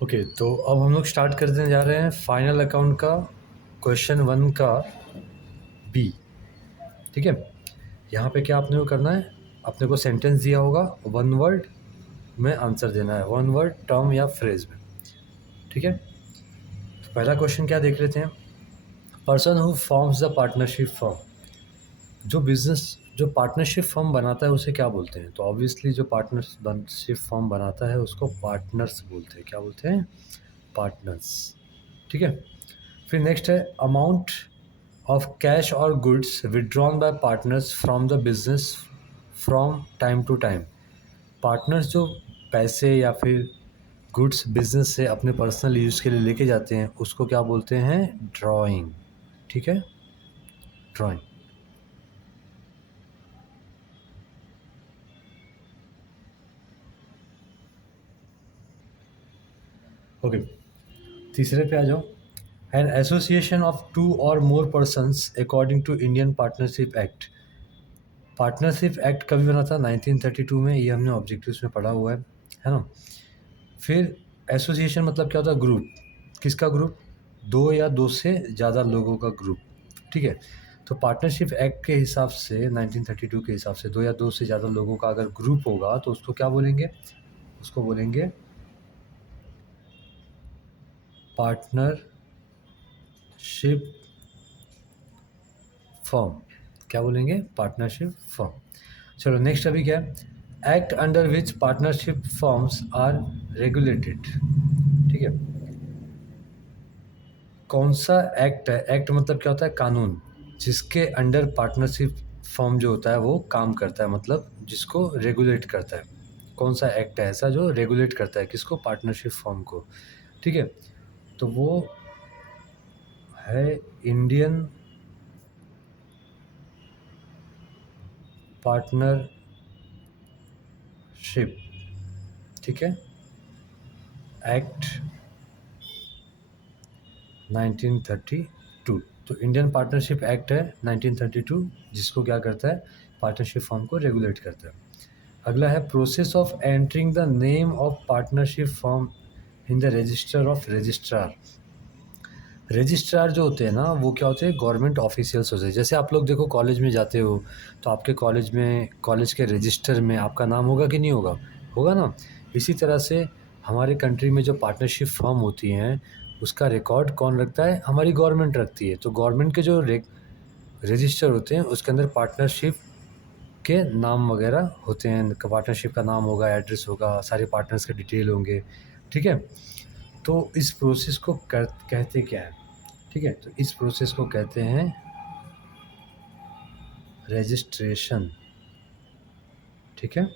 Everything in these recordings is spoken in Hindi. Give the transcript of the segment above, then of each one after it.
ओके, तो अब हम लोग स्टार्ट करने जा रहे हैं फाइनल अकाउंट का क्वेश्चन 1 का बी। ठीक है, यहाँ पे क्या आपने को करना है, अपने को सेंटेंस दिया होगा, 1 वर्ड में आंसर देना है, 1 वर्ड टर्म या फ्रेज में। ठीक है, तो पहला क्वेश्चन क्या देख लेते हैं। Person who forms the partnership firm, जो पार्टनरशिप फर्म बनाता है उसे क्या बोलते हैं। तो ऑब्वियसली जो पार्टनरशिप फर्म बनाता है उसको पार्टनर्स बोलते हैं। क्या बोलते हैं? पार्टनर्स। ठीक है, फिर नेक्स्ट है अमाउंट ऑफ कैश और goods withdrawn by partners from the business from time to time. Partners जो पैसे या फिर गुड्स बिजनेस से अपने पर्सनल यूज़ के लिए लेके जाते हैं उसको क्या बोलते हैं? ड्रॉइंग। ठीक है, ड्रॉइंग। ओके, तीसरे पे आ जाओ। एन एसोसिएशन ऑफ 2 और more persons according to Indian partnership act. Partnership act कभी बना था? 1932 में। ये हमने ऑब्जेक्टिव्स में पढ़ा हुआ है ना। फिर एसोसिएशन मतलब क्या होता है? ग्रुप। किसका ग्रुप? 2 या 2 से ज़्यादा लोगों का ग्रुप। ठीक है, तो पार्टनरशिप एक्ट के हिसाब से 1932 के हिसाब से 2 या 2 से ज़्यादा लोगों का अगर ग्रुप होगा तो उसको क्या बोलेंगे? उसको बोलेंगे पार्टनरशिप फर्म। क्या बोलेंगे? Partnership firm. चलो नेक्स्ट अभी क्या है? Act under which partnership firms are regulated. ठीक है, कौन सा एक्ट है? एक्ट मतलब क्या होता है? कानून, जिसके अंडर पार्टनरशिप फर्म जो होता है वो काम करता है, मतलब जिसको रेगुलेट करता है। कौन सा एक्ट है ऐसा जो रेगुलेट करता है किसको? पार्टनरशिप फर्म को। ठीक है, तो वो है इंडियन पार्टनरशिप। ठीक है, एक्ट 1932। तो इंडियन पार्टनरशिप एक्ट है 1932 जिसको क्या करता है? पार्टनरशिप फर्म को रेगुलेट करता है। अगला है process of entering the name of partnership firm in the register of registrar. Registrar जो होते हैं ना वो क्या होते हैं? गवर्नमेंट ऑफिशियल्स होते हैं। जैसे आप लोग देखो कॉलेज में जाते हो तो आपके कॉलेज में, कॉलेज के रजिस्टर में आपका नाम होगा कि नहीं होगा? होगा ना। इसी तरह से हमारे कंट्री में जो पार्टनरशिप फर्म होती हैं उसका रिकॉर्ड कौन रखता है? हमारी गवर्नमेंट रखती है। तो गवर्नमेंट के जो रजिस्टर होते हैं उसके अंदर पार्टनरशिप के नाम वगैरह होते हैं। पार्टनरशिप का नाम होगा, एड्रेस होगा, सारे पार्टनर्स के डिटेल होंगे। ठीक है, तो इस प्रोसेस को कहते क्या है? ठीक है, तो इस प्रोसेस को कहते हैं रजिस्ट्रेशन। ठीक है,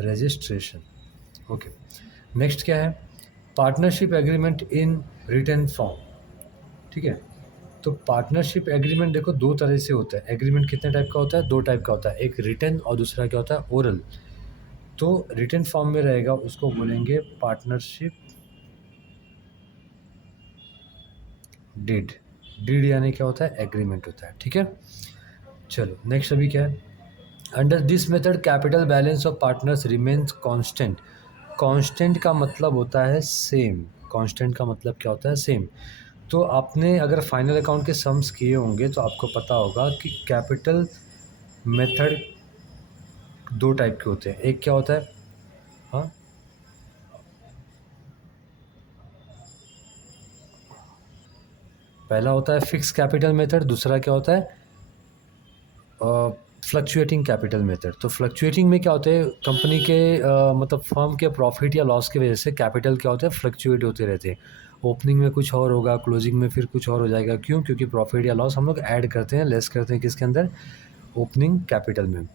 रजिस्ट्रेशन। ओके, नेक्स्ट क्या है? Partnership agreement in written form. ठीक है, तो पार्टनरशिप एग्रीमेंट देखो 2 तरह से होता है। एग्रीमेंट कितने टाइप का होता है? 2 टाइप का होता है, एक रिटन और दूसरा क्या होता है? ओरल। तो रिटन फॉर्म में रहेगा उसको बोलेंगे पार्टनरशिप डिड। डिड यानी क्या होता है? एग्रीमेंट होता है। ठीक है, चलो नेक्स्ट अभी क्या है? Under this method capital balance of partners remains constant. Constant का मतलब होता है सेम। कांस्टेंट का मतलब क्या होता है? सेम। तो आपने अगर फाइनल अकाउंट के सम्स किए होंगे तो आपको पता होगा कि कैपिटल मेथड 2 टाइप के होते हैं। एक क्या होता है? हाँ, पहला होता है फिक्स कैपिटल मेथड, दूसरा क्या होता है? Fluctuating capital method. तो फ्लक्चुएटिंग में क्या होता है? कंपनी के मतलब फर्म के प्रॉफिट या लॉस की वजह से कैपिटल क्या होता है? फ्लक्चुएट होते रहते हैं। ओपनिंग में कुछ और होगा, क्लोजिंग में फिर कुछ और हो जाएगा। क्यों? क्योंकि प्रॉफिट या लॉस हम लोग ऐड करते हैं, लेस करते हैं किसके अंदर? ओपनिंग कैपिटल में।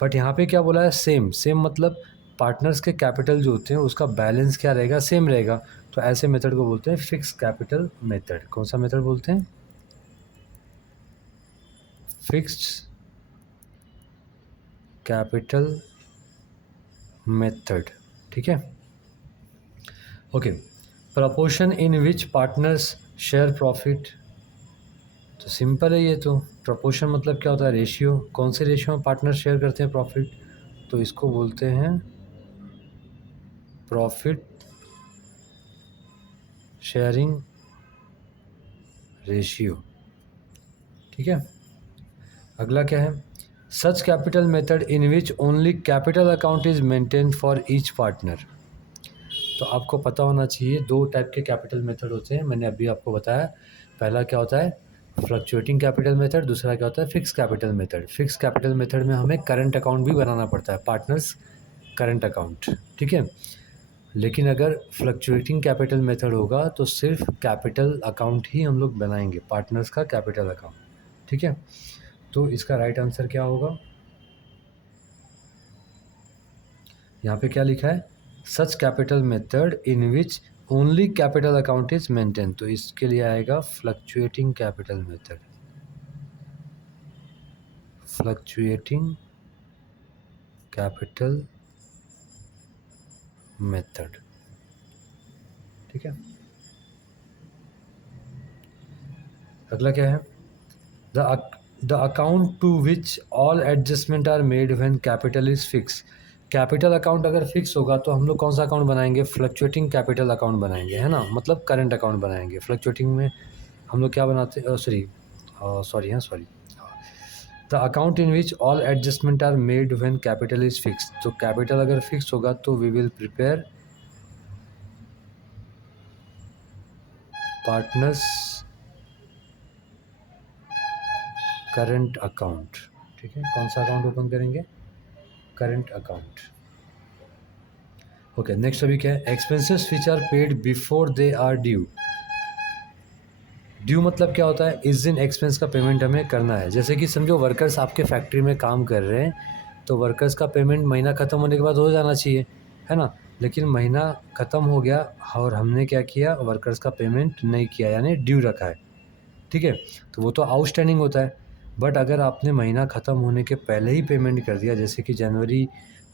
बट यहाँ पे क्या बोला है? सेम। सेम मतलब पार्टनर्स के कैपिटल जो होते हैं उसका बैलेंस क्या रहेगा? सेम रहेगा। तो ऐसे मेथड को बोलते हैं फिक्स कैपिटल मेथड। कौन सा मेथड बोलते हैं? Fixed capital method. ठीक है, okay. Proportion in which partners share profit. तो सिंपल है ये तो। प्रपोर्शन मतलब क्या होता है? रेशियो। कौन से रेशियो में पार्टनर शेयर करते हैं प्रॉफिट? तो इसको बोलते हैं प्रॉफिट शेयरिंग रेशियो। ठीक है, अगला क्या है? Such capital method in which only capital account is maintain for each partner. तो आपको पता होना चाहिए दो टाइप के कैपिटल मेथड होते हैं, मैंने अभी आपको बताया। पहला क्या होता है? Fluctuating capital method. दूसरा क्या होता है? Fix capital method. Fix capital method में हमें करंट अकाउंट भी बनाना पड़ता है, पार्टनर्स करंट अकाउंट। ठीक है, लेकिन अगर फ्लक्चुएटिंग कैपिटल मेथड होगा तो सिर्फ कैपिटल अकाउंट ही हम लोग बनाएंगे, पार्टनर्स का कैपिटल अकाउंट। ठीक है, तो इसका राइट आंसर क्या होगा? यहाँ पे क्या लिखा है? Such capital method in which only capital account is maintain, तो इसके लिए आएगा fluctuating capital method. Fluctuating capital method. ठीक है, अगला क्या है? The account to which all adjustment are made when capital is fix. Capital account अगर फिक्स होगा तो हम लोग कौन सा अकाउंट बनाएंगे? फ्लक्चुएटिंग कैपिटल अकाउंट बनाएंगे, है ना, मतलब करंट अकाउंट बनाएंगे। फ्लक्चुएटिंग में हम लोग क्या बनाते? Sorry the account in which all adjustment are made when capital is fix. तो कैपिटल अगर फिक्स होगा तो we will prepare partners current account. ठीक है, कौन सा अकाउंट ओपन करेंगे? Current account. ओके, नेक्स्ट अभी क्या है? Expenses which are paid before they are due. Due मतलब क्या होता है? इस दिन एक्सपेंस का पेमेंट हमें करना है। जैसे कि समझो वर्कर्स आपके फैक्ट्री में काम कर रहे हैं, तो वर्कर्स का पेमेंट महीना ख़त्म होने के बाद हो जाना चाहिए, है ना। लेकिन महीना ख़त्म हो गया और हमने क्या किया? वर्कर्स का पेमेंट नहीं किया, यानी ड्यू रखा है। ठीक है, तो वो तो आउटस्टैंडिंग होता है। बट अगर आपने महीना ख़त्म होने के पहले ही पेमेंट कर दिया, जैसे कि जनवरी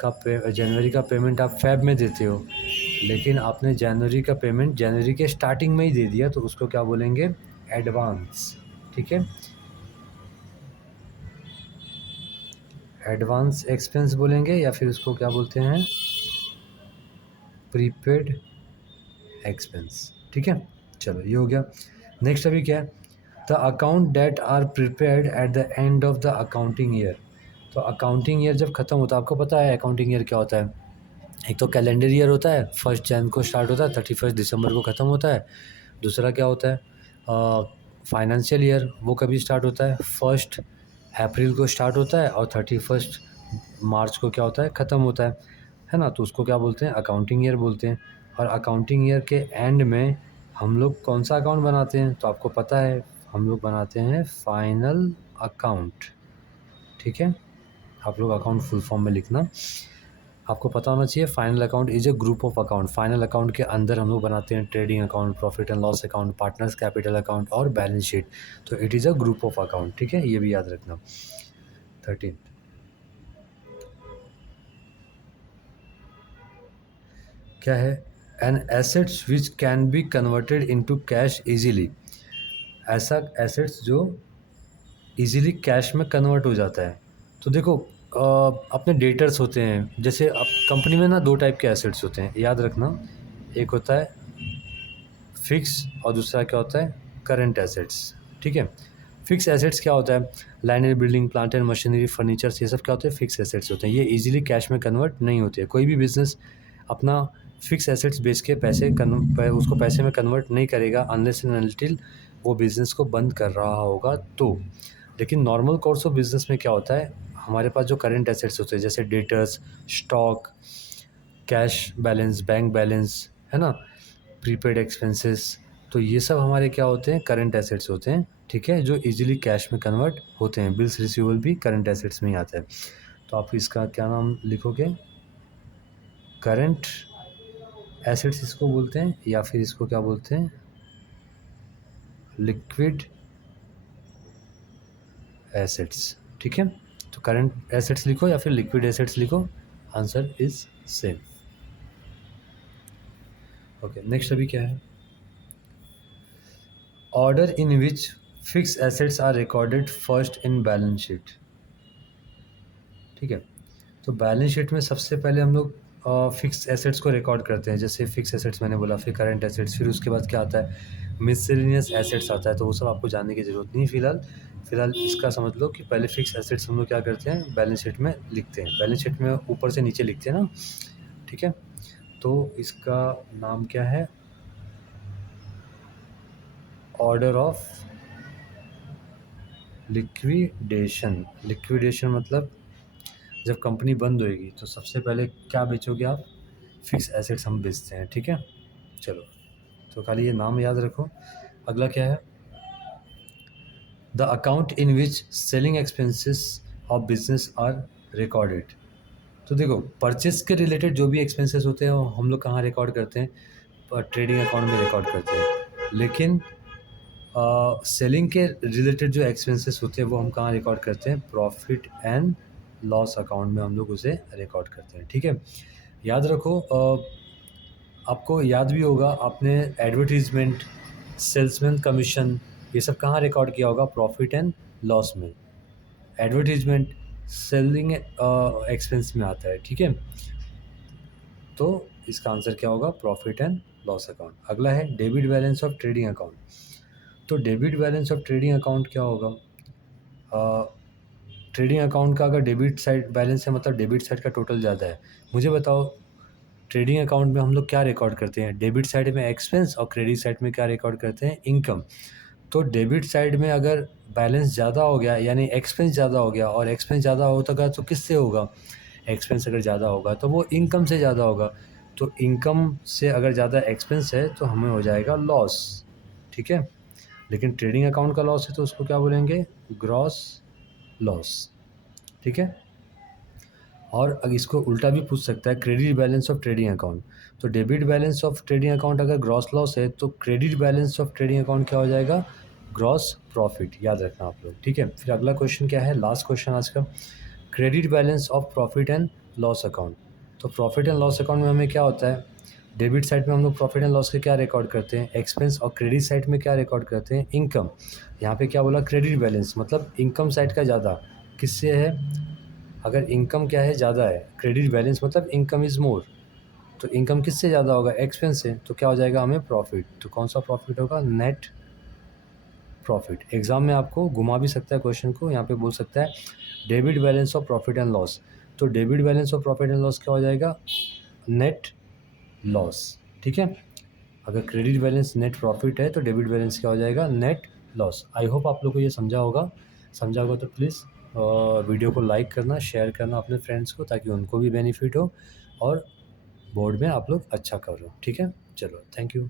का पेमेंट आप फ़ेब में देते हो, लेकिन आपने जनवरी का पेमेंट जनवरी के स्टार्टिंग में ही दे दिया, तो उसको क्या बोलेंगे? एडवांस। ठीक है, एडवांस एक्सपेंस बोलेंगे, या फिर उसको क्या बोलते हैं? Prepaid expense. ठीक है, चलो ये हो गया। नेक्स्ट अभी क्या है? The account that are prepared at the end of the accounting year. तो अकाउंटिंग ईयर जब ख़त्म होता है, आपको पता है अकाउंटिंग ईयर क्या होता है? एक तो कैलेंडर ईयर होता है, 1 जन को स्टार्ट होता है, 31 दिसंबर को ख़त्म होता है। दूसरा क्या होता है? फाइनेंशियल ईयर, वो कभी स्टार्ट होता है? 1 अप्रैल को स्टार्ट होता है और 31 मार्च को क्या होता है? ख़त्म होता है ना। तो उसको क्या बोलते हैं? अकाउंटिंग ईयर बोलते हैं। और अकाउंटिंग ईयर के एंड में हम लोग कौन सा अकाउंट बनाते हैं? तो आपको पता है, हम लोग बनाते हैं फाइनल अकाउंट। ठीक है, आप लोग अकाउंट फुल फॉर्म में लिखना। आपको पता होना चाहिए final account is a group of account. Final account के अंदर हम लोग बनाते हैं trading account, profit and loss account, partners capital account और बैलेंस शीट। तो it is a group of account. ठीक है, ये भी याद रखना। 13 क्या है? An assets which can be converted into cash easily. ऐसा एसेट्स जो इजीली कैश में कन्वर्ट हो जाता है। तो देखो, अपने डेटर्स होते हैं, जैसे अब कंपनी में ना 2 टाइप के एसेट्स होते हैं, याद रखना। एक होता है फिक्स और दूसरा क्या होता है? Current assets. ठीक है, फिक्स एसेट्स क्या होता है? Land and building, plant and machinery, furnitures, ये सब क्या होते हैं? फिक्स एसेट्स होते हैं। ये इजीली कैश में कन्वर्ट नहीं होते हैं। कोई भी बिजनेस अपना फिक्स एसेट्स बेच के उसको पैसे में कन्वर्ट नहीं करेगा अनलेस एंड अनटिल वो बिज़नेस को बंद कर रहा होगा तो। लेकिन नॉर्मल कोर्स ऑफ बिज़नेस में क्या होता है? हमारे पास जो करंट एसेट्स होते हैं, जैसे debtors, stock, cash balance, bank balance, है ना, प्रीपेड एक्सपेंसेस, तो ये सब हमारे क्या होते हैं? करंट एसेट्स होते हैं। ठीक है, जो इजीली कैश में कन्वर्ट होते हैं। बिल्स रिसीवेबल भी करंट एसेट्स में ही आता है। तो आप इसका क्या नाम लिखोगे? करंट एसेट्स इसको बोलते हैं, या फिर इसको क्या बोलते हैं? Liquid assets. ठीक है, तो करंट एसेट्स लिखो या फिर लिक्विड एसेट्स लिखो, answer is same. Okay, next अभी क्या है? Order in which fix assets are recorded first in balance sheet. ठीक है, तो बैलेंस शीट में सबसे पहले हम लोग फिक्स एसेट्स को रिकॉर्ड करते हैं, जैसे फिक्स एसेट्स मैंने बोला, फिर करंट एसेट्स, फिर उसके बाद क्या आता है, मिससेलेनियस एसेट्स आता है। तो वो सब आपको जानने की ज़रूरत नहीं फ़िलहाल इसका समझ लो कि पहले फिक्स एसेट्स हम लोग क्या करते हैं, बैलेंस शीट में लिखते हैं। बैलेंस शीट में ऊपर से नीचे लिखते हैं ना, ठीक है। तो इसका नाम क्या है, ऑर्डर ऑफ लिक्विडेशन। लिक्विडेशन मतलब जब कंपनी बंद होएगी तो सबसे पहले क्या बेचोगे आप, फिक्स एसेट्स हम बेचते हैं, ठीक है। चलो, तो खाली ये नाम याद रखो। अगला क्या है, the account in which selling expenses of business are recorded. तो देखो, परचेस के रिलेटेड जो भी एक्सपेंसेस होते हैं वो हम लोग कहाँ रिकॉर्ड करते हैं, ट्रेडिंग अकाउंट में रिकॉर्ड करते हैं। लेकिन सेलिंग के रिलेटेड जो एक्सपेंसेस होते हैं वो हम कहाँ रिकॉर्ड करते हैं, प्रॉफिट एंड लॉस अकाउंट में हम लोग उसे रिकॉर्ड करते हैं, ठीक है। याद रखो, आपको याद भी होगा, आपने एडवर्टीजमेंट, सेल्समैन कमीशन, ये सब कहाँ रिकॉर्ड किया होगा, प्रॉफिट एंड लॉस में। एडवर्टीजमेंट सेलिंग एक्सपेंस में आता है, ठीक है। तो इसका आंसर क्या होगा, प्रॉफिट एंड लॉस अकाउंट। अगला है debit balance of trading account. तो debit balance of trading account क्या होगा, ट्रेडिंग अकाउंट का अगर डेबिट साइड बैलेंस है मतलब डेबिट साइड का टोटल ज़्यादा है। मुझे बताओ, ट्रेडिंग अकाउंट में हम लोग क्या रिकॉर्ड करते हैं, डेबिट साइड में एक्सपेंस और क्रेडिट साइड में क्या रिकॉर्ड करते हैं, इनकम। तो डेबिट साइड में अगर बैलेंस ज़्यादा हो गया, यानी एक्सपेंस ज़्यादा हो गया, और एक्सपेंस ज़्यादा होगा तो किससे होगा, एक्सपेंस अगर ज़्यादा होगा तो वो इनकम से ज़्यादा होगा। तो इनकम से अगर ज़्यादा एक्सपेंस है तो हमें हो जाएगा लॉस, ठीक है। लेकिन ट्रेडिंग अकाउंट का लॉस है तो उसको क्या बोलेंगे, ग्रॉस लॉस, ठीक है। और अगर इसको उल्टा भी पूछ सकता है, credit balance of trading account. तो debit balance of trading account अगर ग्रॉस लॉस है तो credit balance of trading account क्या हो जाएगा, ग्रॉस प्रॉफिट। याद रखना आप लोग, ठीक है। फिर अगला क्वेश्चन क्या है, लास्ट क्वेश्चन आज का, credit balance of profit and loss account. तो प्रॉफिट एंड लॉस अकाउंट में हमें क्या होता है, डेबिट साइड में हम लोग प्रॉफिट एंड लॉस के क्या रिकॉर्ड करते हैं, एक्सपेंस, और क्रेडिट साइड में क्या रिकॉर्ड करते हैं, इनकम। यहाँ पे क्या बोला, क्रेडिट बैलेंस मतलब इनकम साइड का ज़्यादा किससे है, अगर इनकम क्या है, ज़्यादा है, क्रेडिट बैलेंस मतलब इनकम इज़ मोर, तो इनकम किससे ज़्यादा होगा, एक्सपेंस से, तो क्या हो जाएगा हमें प्रॉफिट। तो कौन सा प्रॉफिट होगा, नेट प्रॉफिट। एग्जाम में आपको घुमा भी सकता है क्वेश्चन को, यहाँ पे बोल सकता है debit balance of profit and loss. तो debit balance of profit and loss क्या हो जाएगा, नेट लॉस, ठीक है। अगर क्रेडिट बैलेंस नेट प्रॉफिट है तो डेबिट बैलेंस क्या हो जाएगा, नेट लॉस। आई होप आप लोग को ये समझा होगा तो प्लीज़ वीडियो को लाइक करना, शेयर करना अपने फ्रेंड्स को, ताकि उनको भी बेनिफिट हो और बोर्ड में आप लोग अच्छा करो, ठीक है। चलो, थैंक यू।